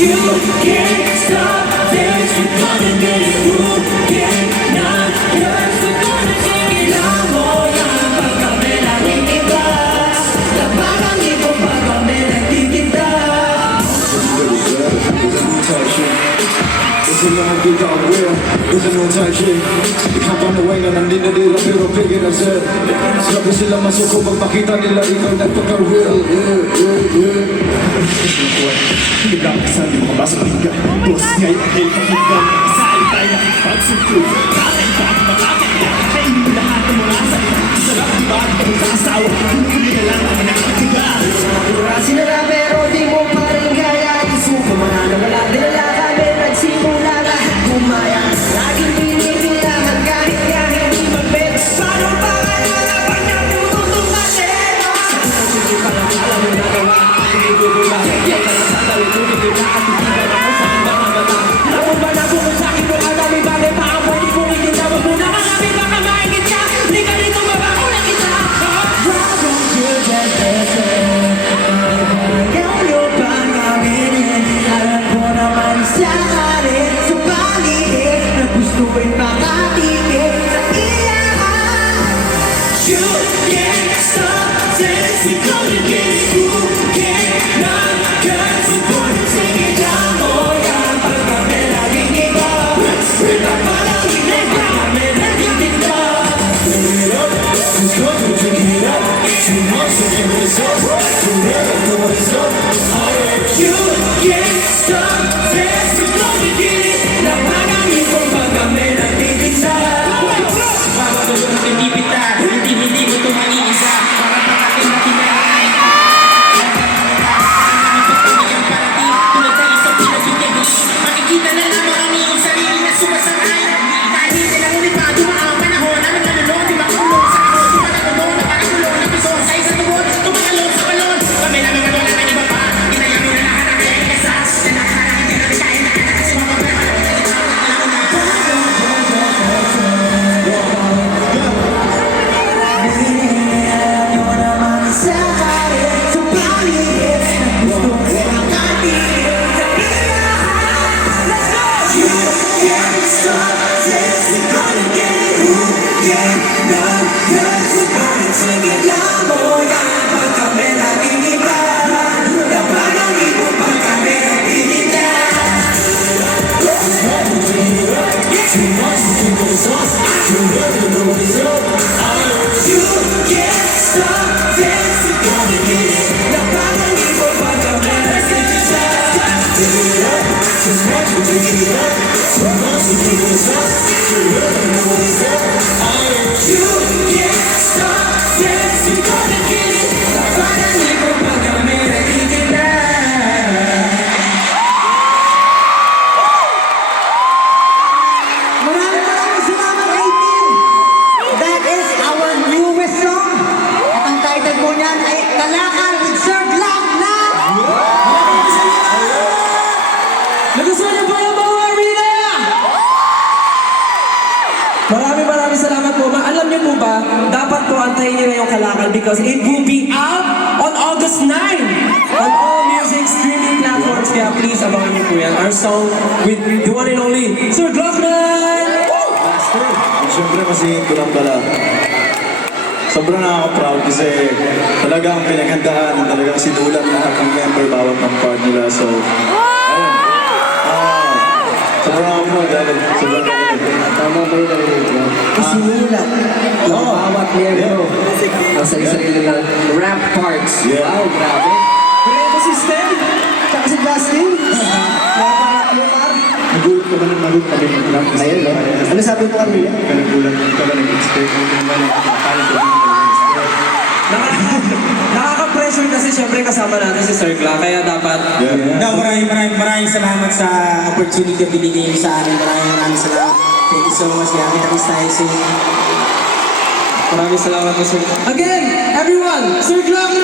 You can't stop this, you're gonna get it. Who cannot curse, we're gonna take it out. Oh yeah, pag kami nakikita, labanan ito pag kami nakikita. It's a long good dog real, it's a no type shit. Ikaw na way na naninadira pero bigyan na sir. Sabi sila masuko pag makita nila ikaw nagpaka-real. Biglang kasal yung mga basang-biga. Boss ngayon ang hipag-hipag. Saan tayo nakipagsuko? Kakaiba ang mga kaya. Kainin mo lahat ng mga salita. Sarap ang bago kung sa asawa. Huli na lang ang nakatiga. Oras na pero di mo pa rin kaya. Isuko mo na wala dala kami. Nagsimula lahat gumaya. Laging pinipilahan kahit nga hindi magbet. Paano ba kaya pag napututong kasero? Sa susi pa lang alam mo na gawa. Hindi ko bumalik. Yan ka lang sa tawid. Hindi na at hindi ka na ako sa ibang mga bata. Alam ba na kung sa akin kung alam may bagay pa ang pwede kong ikita. Wag mo na marami baka maingit ka. Hindi ka rito mabako na kita. Dragon good as better. Ikaw yung pangawinin. Alam ko naman sa akin. Subalit na gustuin makatigil sa iyahan. You can't stop this, we're gonna get it. Who cannot curse, we're gonna take it down. Oh yeah, pag kami nakikita, labanan ito pag kami nakikita. Turn it up, let's go to take it up. Too much to give it up. Forever to what is up. You can't stop this, we're gonna get it. Labanan ito pag kami nakikita. Bawat ulo natin bibita, hindi mo ito mag-iisa. Para patakin natin na ang pagpumiyang parating. Tulad sa isang pinagigyan, makikita na lamang ang iyong sarili na sumasangay. Dahil nilang ulit pa dumaan ang panahon na naglalulong, di makulong sa kahon. Di matagulong na parang gulong na piso sa isang tubod. Tumakalong sa balon, kami namin wala ng iba pa. Inaya mo na lahat ang kayang kasas. Na nakaharap hindi namin kaya nakatakas yung mga problema. Alam mo na. Alam mo naman sa akin. Subalit na gustuin makatigil sa iyahan. Let's go! You can't stop this, we're gonna get it. Who cannot curse, we're gonna take it down. Oh yeah, pag kami nakikita, labanan ito pag kami nakikita. Too much to give it up. Forever to what is up. You can't stop this, we're gonna get it. Labanan ito pag kami nakikita. Too much to give it up. Too much to give it up. Forever to what is up. You can't stop this, we're gonna get it. Labanan ito pag kami nakikita. Maraming salamat, 18! That is our newest song. At ang title po niyan ay Kalakal with Sir Glock na! Nagustuhan niyo po yung mga arena? Maraming salamat po. Alam niyo po ba, dapat po antayin niyo na yung Kalakal because it will be out on August 9 on all music streaming platforms. Kaya please, abangan niyo po yan. Our song with the one and only Sir Glockman! Siyempre masingin ko lang pala. Sobrang nakaka-proud kasi talagang pinaghandaan, talagang sinulat lahat ng member bawat ng part nila. So, ayun. Sobrang ako dahil sobrang galing. Tama ba yung narinig mo? Isinulat ng Oo. bawat miyembro ang sarili-sarili ng rap parts. Yeah. Wow, grabe. Revo System, tsaka si Justin. Nagulat ka ba ng nagulat kami ng lang? Ayun, no? Ano sabi mo kanina? Nagulat ka ba nag-expect mo naman ang kaya ko Nakaka-pressure kasi syempre kasama natin si Sir Glock. Kaya dapat Yeah. No, maraming salamat sa opportunity na binigay niyo sa amin. Maraming salamat. Thank you so much. Kaya kita tayo soon. maraming salamat po Sir. Again, everyone, Sir Glock 9!